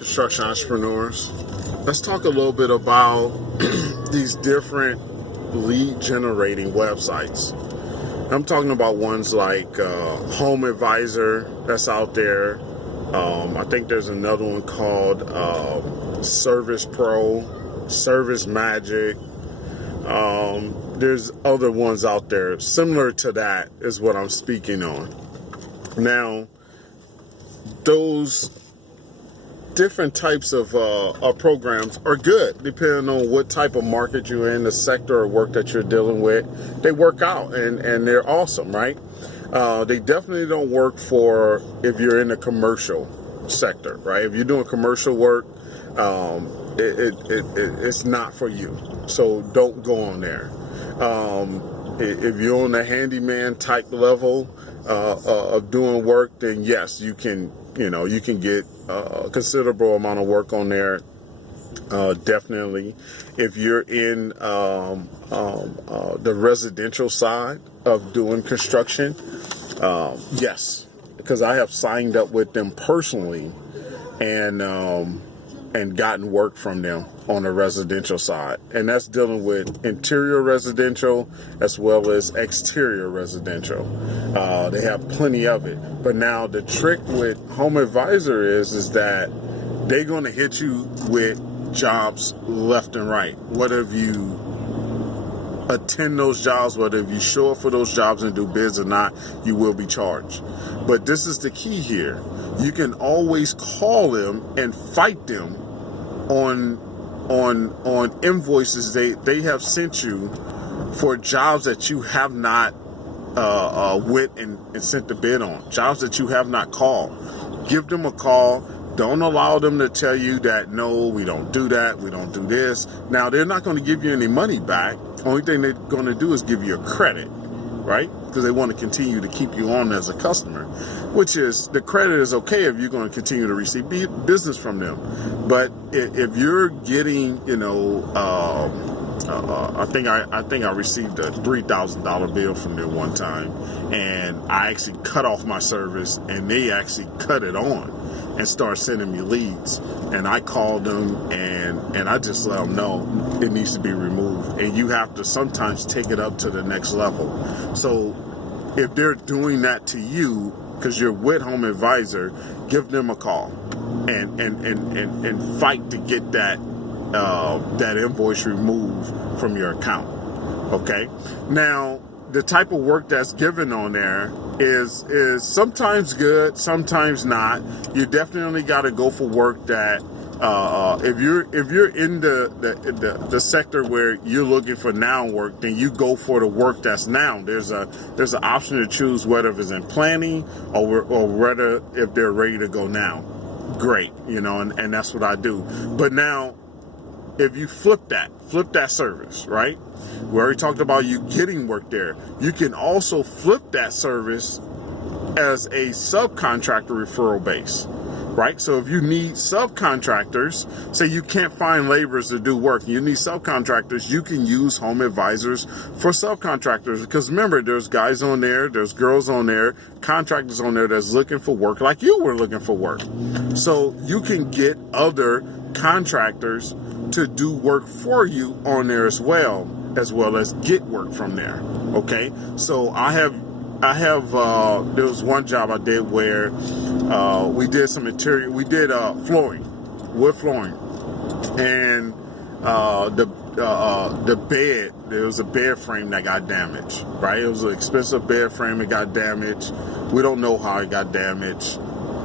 construction entrepreneurs. Let's talk a little bit about these different lead generating websites. I'm talking about ones like Home Advisor that's out there. I think there's another one called Service Pro, Service Magic. There's other ones out there similar to that is what I'm speaking on. Now, those different types of programs are good depending on what type of market you're in, the sector of work that you're dealing with. They work out and they're awesome, right? They definitely don't work for if you're in the commercial sector, right? If you're doing commercial work, it's not for you. So don't go on there. If you're on the handyman type level of doing work, then yes, you can get a considerable amount of work on there. Definitely. If you're in the residential side of doing construction, yes, because I have signed up with them personally and gotten work from them on the residential side. And that's dealing with interior residential as well as exterior residential. They have plenty of it. But now the trick with Home Advisor is that they're going to hit you with jobs left and right. Whether if you attend those jobs, whether if you show up for those jobs and do bids or not, you will be charged. But this is the key here. You can always call them and fight them on invoices they have sent you for jobs that you have not went and sent the bid on, jobs that you have not called. Give them a call. Don't allow them to tell you that, no, we don't do that, we don't do this. Now, they're not going to give you any money back. Only thing they're going to do is give you a credit, right? Because they want to continue to keep you on as a customer, which is, the credit is okay if you're going to continue to receive business from them. But if you're getting, I think I received a $3,000 bill from them one time, and I actually cut off my service, and they actually cut it on and start sending me leads. And I called them and I just let them know it needs to be removed. And you have to sometimes take it up to the next level. So if they're doing that to you because you're with Home Advisor, give them a call and fight to get that invoice removed from your account. Okay? Now, the type of work that's given on there is sometimes good, sometimes not. You definitely got to go for work that if you're in the sector where you're looking for now work, then you go for the work that's now. There's an option to choose whether it's in planning or whether if they're ready to go now. Great, and that's what I do. But now, if you flip that service, right? We already talked about you getting work there. You can also flip that service as a subcontractor referral base, right? So if you need subcontractors, say you can't find laborers to do work, you need subcontractors, you can use Home Advisors for subcontractors. Because remember, there's guys on there, there's girls on there, contractors on there that's looking for work like you were looking for work. So you can get other contractwas to do work for you on there as well as get work from there. Okay, so I have there was one job I did where we did some interior, we did wood flooring, and the bed, there was a bed frame that got damaged, right? It was an expensive bed frame that got damaged. We don't know how it got damaged,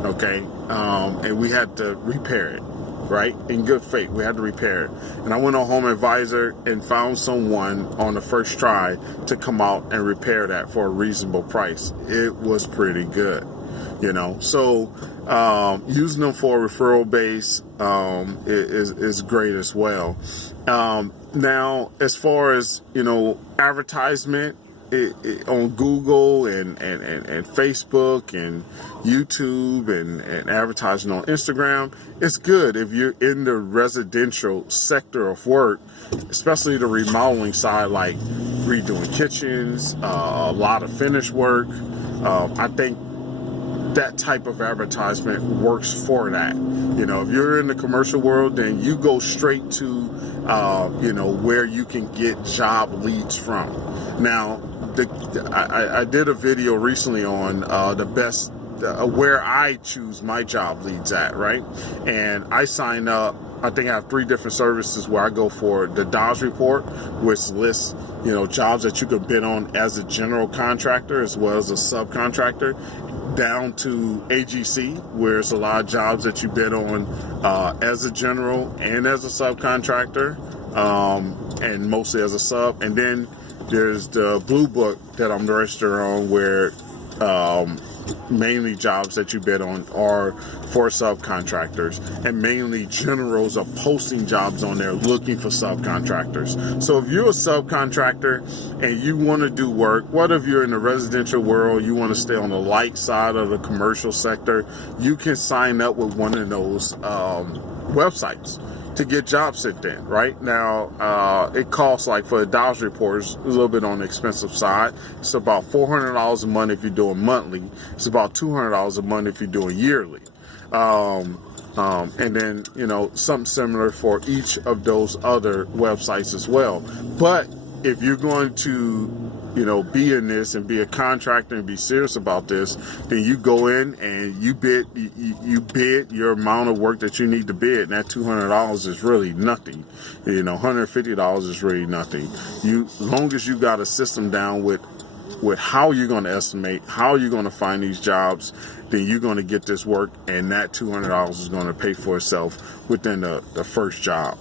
okay, and we had to repair it. Right? In good faith, we had to repair it. And I went on Home Advisor and found someone on the first try to come out and repair that for a reasonable price. It was pretty good, So using them for a referral base is great as well. Now, as far as, advertisement, on Google and Facebook and YouTube and advertising on Instagram, it's good if you're in the residential sector of work, especially the remodeling side, like redoing kitchens, a lot of finish work. I think that type of advertisement works for that. You know, if you're in the commercial world, then you go straight to, you know, where you can get job leads from. Now, I did a video recently on the best, where I choose my job leads at, right? And I sign up. I think I have 3 different services where I go for the Dodge Report, which lists, you know, jobs that you can bid on as a general contractor as well as a subcontractor, down to AGC, where it's a lot of jobs that you bid on as a general and as a subcontractor, and mostly as a sub. And then there's the Blue Book that I'm registered on, where mainly jobs that you bid on are for subcontractors, and mainly generals are posting jobs on there looking for subcontractors. So if you're a subcontractor and you want to do work, what if you're in the residential world, you want to stay on the light side of the commercial sector, you can sign up with one of those websites to get jobs sent in. Right now, it costs, like for a Dodge Report, it's a little bit on the expensive side. It's about $400 a month if you're doing monthly. It's about $200 a month if you're doing yearly. And then, you know, something similar for each of those other websites as well. But if you're going to, you know, be in this and be a contractor and be serious about this, then you go in and you bid your amount of work that you need to bid, and that $200 is really nothing. You know, $150 is really nothing. As long as you got a system down with how you're going to estimate, how you're going to find these jobs, then you're going to get this work, and that $200 is going to pay for itself within the first job.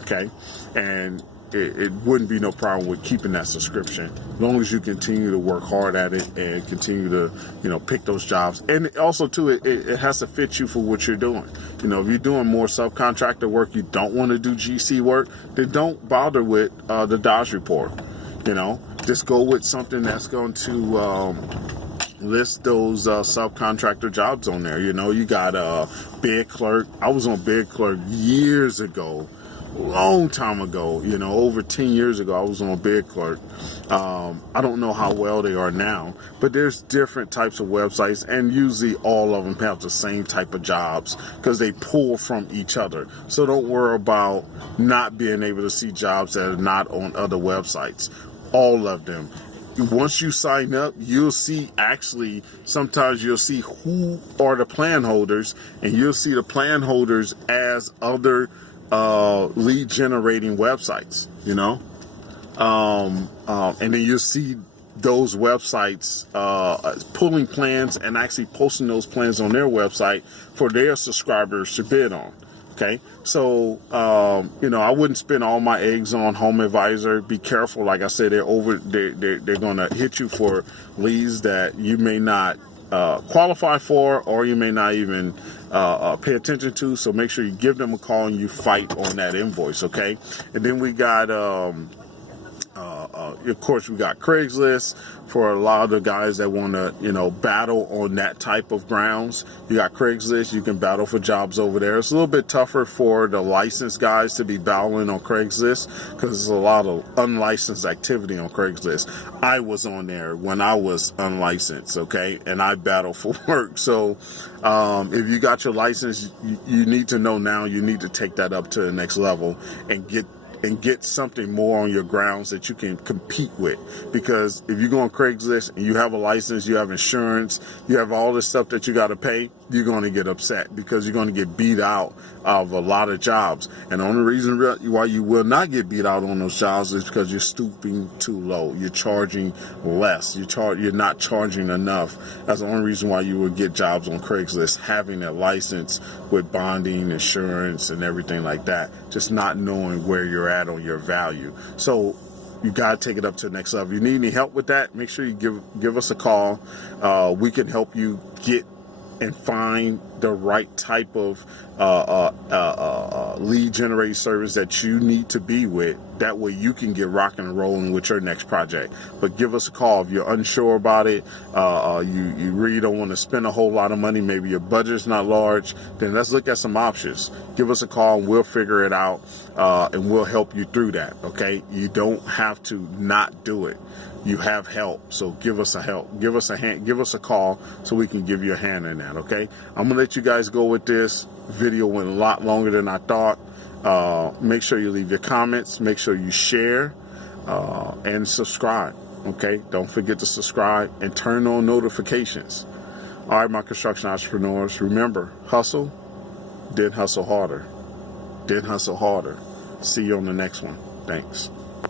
Okay, and it wouldn't be no problem with keeping that subscription, as long as you continue to work hard at it and continue to, you know, pick those jobs. And also too, it has to fit you for what you're doing. You know, if you're doing more subcontractor work, you don't want to do GC work, then don't bother with the Dodge Report. You know, just go with something that's going to list those subcontractor jobs on there. You know, you got bid clerk. I was on bid clerk years ago. Long time ago, you know, over 10 years ago, I was on a bid clerk. I don't know how well they are now, but there's different types of websites, and usually all of them have the same type of jobs because they pull from each other. So don't worry about not being able to see jobs that are not on other websites. All of them. Once you sign up, you'll see, actually, sometimes you'll see who are the plan holders, and you'll see the plan holders as other lead generating websites, you know, and then you'll see those websites pulling plans and actually posting those plans on their website for their subscribers to bid on. Okay, so you know, I wouldn't spend all my eggs on Home Advisor. Be careful, like I said, they're going to hit you for leads that you may not qualify for, or you may not even pay attention to. So make sure you give them a call and you fight on that invoice, okay? And then we got, of course, we got Craigslist for a lot of the guys that want to, you know, battle on that type of grounds. You got Craigslist. You can battle for jobs over there. It's a little bit tougher for the licensed guys to be battling on Craigslist because there's a lot of unlicensed activity on Craigslist. I was on there when I was unlicensed, okay, and I battle for work. So if you got your license, you need to know now. You need to take that up to the next level and get something more on your grounds that you can compete with. Because if you go on Craigslist and you have a license, you have insurance, you have all this stuff that you got to pay, you're going to get upset because you're going to get beat out of a lot of jobs. And the only reason why you will not get beat out on those jobs is because you're stooping too low. You're charging less. You're not charging enough. That's the only reason why you will get jobs on Craigslist, having a license with bonding, insurance, and everything like that. Just not knowing where you're at on your value. So you got to take it up to the next level. If you need any help with that, make sure you give us a call. We can help you get and find the right type of lead generating service that you need to be with. That way you can get rocking and rolling with your next project. But give us a call if you're unsure about it. You really don't want to spend a whole lot of money. Maybe your budget's not large. Then let's look at some options. Give us a call and we'll figure it out, and we'll help you through that. Okay, you don't have to not do it. you have help. So give us a help. Give us a hand. Give us a call so we can give you a hand in that, okay? I'm going to let you guys go with this. Video went a lot longer than I thought. Make sure you leave your comments. Make sure you share and subscribe, okay? Don't forget to subscribe and turn on notifications. All right, my construction entrepreneurs, remember, hustle, then hustle harder. Then hustle harder. See you on the next one. Thanks.